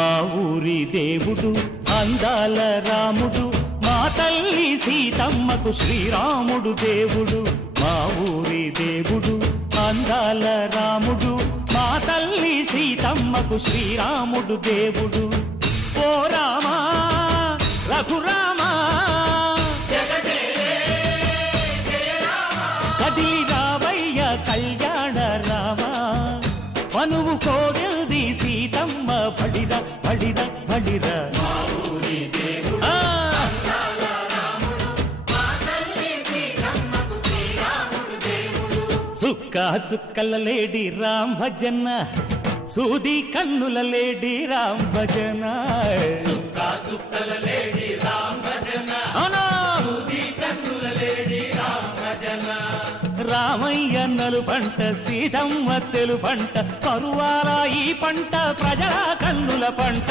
మా ఊరి దేవుడు అందాల రాముడు, మా తల్లి సీతమ్మకు శ్రీరాముడు దేవుడు. మా ఊరి దేవుడు అందాల రాముడు, మా తల్లి సీతమ్మకు శ్రీరాముడు దేవుడు. ఓ రామా రఘురామా కదిలి రావయ్య కళ్యాణ రామా, మనువు కోరెల్ది సీతమ్మ బడిర బడిర బడిర. సుక్క చుక్కల లేడి రామ్ భజన, సూది కన్నుల లేడి రామ్ భజన. రామయ్య నలు పంట సీతమ్మ తెలు పంట, కరువాల ఈ పంట ప్రజల కన్నుల పంట.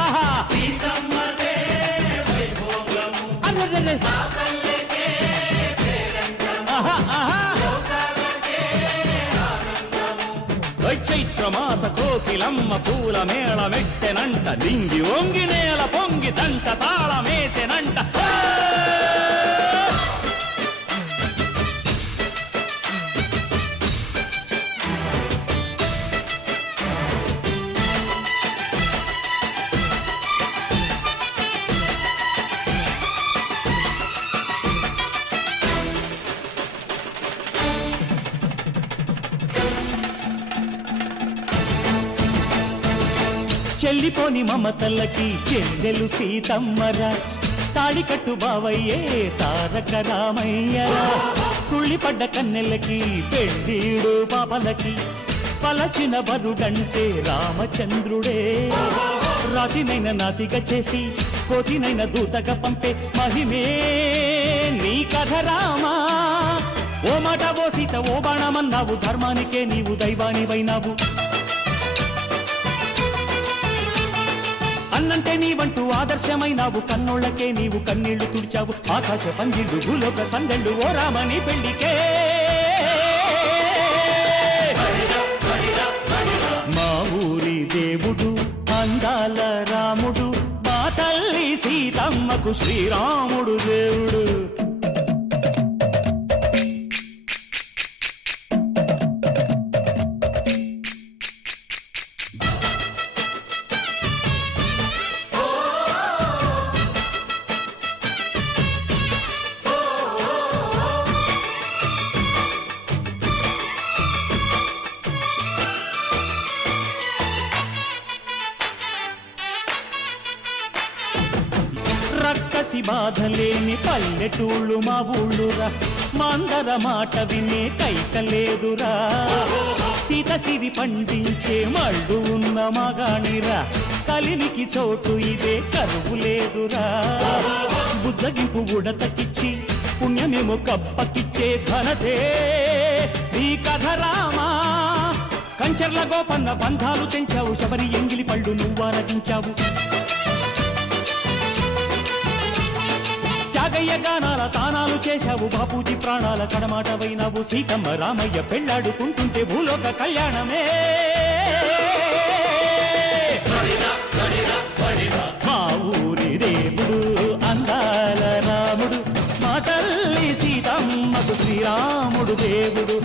ఆహా సీతమ్మదే వైభోగము, చైత్రమాస కోకిలమ్మ పూల మేళ మెట్టెనంట, దింగి ఒంగి నేల పొంగి జంట తాళమేసెనంట. చెల్లిపోని మమతలకి చెల్లెలు సీతమ్మరా, తాళికట్టు బావయ్యే తారక రామయ్యరా. కుళ్ళిపడ్డ కన్నెలకి పెళ్ళీడు పాపలకి, పలచిన బరుడంటే రామచంద్రుడే. రాతినైన నాతిగా చేసి కోతినైన దూతగా పంపే మహిమే నీ కథ రామా. ఓ మాట ఓ సీత ఓ బాణమన్నావు, ధర్మానికే నీవు దైవానివైనావు. అన్నంటే నీవంటూ ఆదర్శమైనావు, కన్నోళ్లకే నీవు కన్నీళ్లు తుడిచావు. ఆకాశ పందిళ్ళు భూలోక సందళ్ళు ఓ రామని పెళ్లికే. మా ఊరి దేవుడు అందాల రాముడు, మా తల్లి సీతమ్మకు శ్రీరాముడు దేవుడు. రక్కసి బాధలేని పల్లెటూళ్ళు మా ఊళ్ళురా, మందర మాట వినే కైకలేదురా. సీత సిరి పండించే మళ్ళు ఉన్న మగాణిరా, కలినికి చోటు ఇదే కరువు లేదురా. బుజ్జగింపు ఉడతకిచ్చి పుణ్యమేమో కప్పకిచ్చే ఘనతే ఈ కథ రామా. కంచర్ల గోపన్న బంధాలు తెంచావు, శబరి ఎంగిలి పళ్ళు నువ్వారగించావు. త్యాగయ్య గానాల తానాలు చేశావు, బాపూజీ ప్రాణాల కడమాట వైనావు. సీతమ్మ రామయ్య పెళ్లాడుకుంటుంటే భూలోక కళ్యాణమే. మా ఊరి దేవుడు అందాల రాముడు, మా తల్లి సీతమ్మకు శ్రీరాముడు దేవుడు.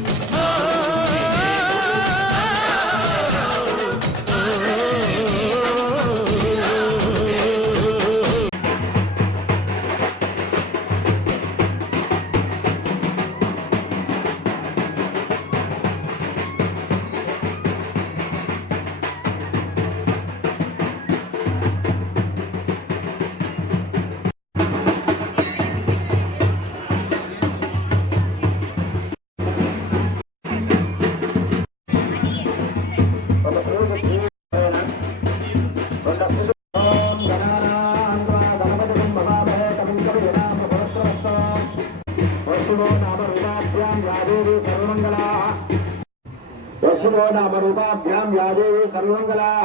नामरूपाभ्यां या देवी सर्वमङ्गलाः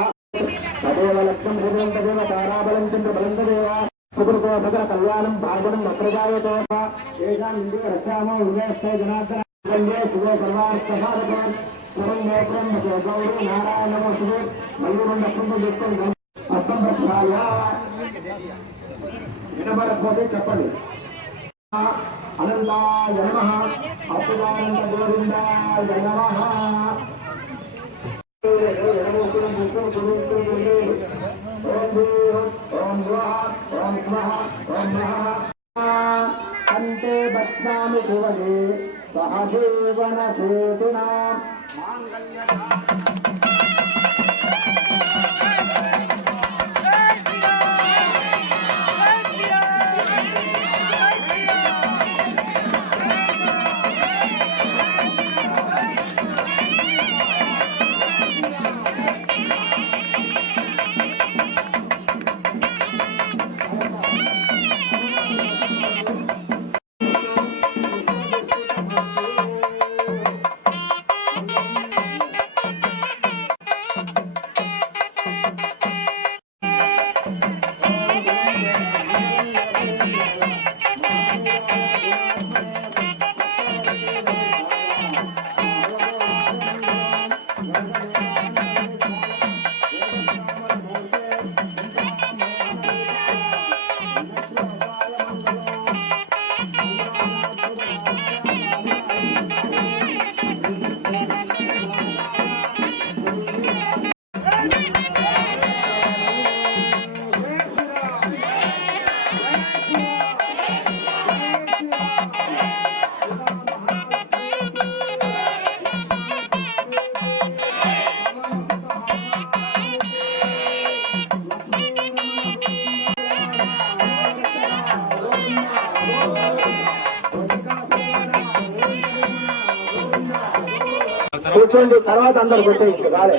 तदेव लक्ष्यं भुवनं तदेव ताराबलं चन्द्रबलं तदेव सुकृतो सकल कल्याणं भागवतं वक्रजायतो येषाम् इन्द्रिय रक्षामो हृदयस्थे जनार्दन वन्दे शिवो सर्वार्थसाधकं గౌరీ నారాయణ వసుదే మయూరం లక్ష్మణ చేసుకొని అర్థం ప్రక్షాళ వినబడకపోతే చెప్పండి. అనంతాయ నమః అప్పుదానంద గోవిందాయ నమః. అంతే బత్నామి శివగే సహజీవన సేతునా కూర్చోండి. తర్వాత అందరు కూర్చోండి. రాలే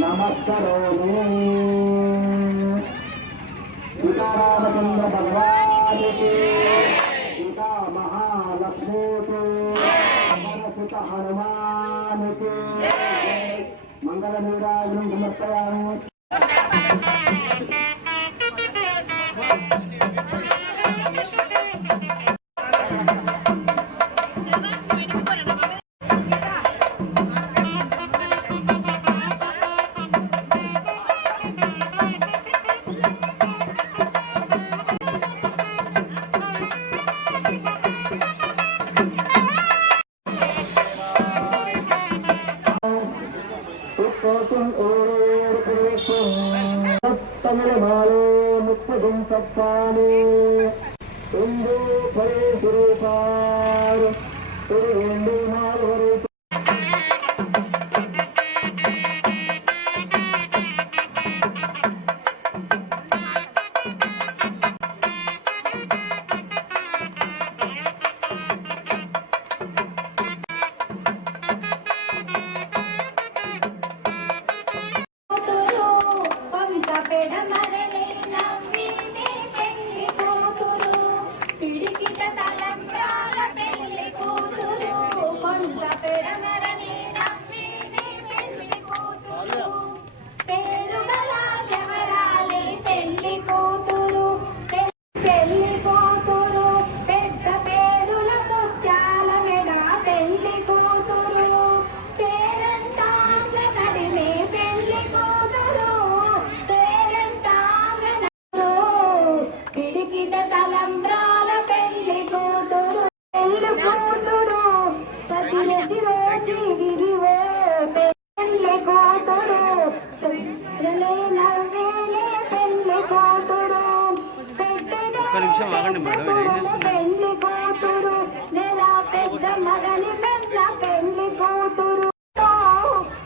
నమస్కరోమి సీతారామచంద్ర భగవానికి సీతా మహాలక్ష్మీకి అమరసుత హనుమానికి మంగళ నీరాజనం సమర్పయామి. తమిళమాలో ముప్పదుం తప్పాలి హిందూ పరే సురేపారు రెండు నాలుగు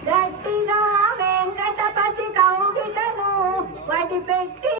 గట్టిగా వెంకటపతి కౌగిటను వాటి పెట్టి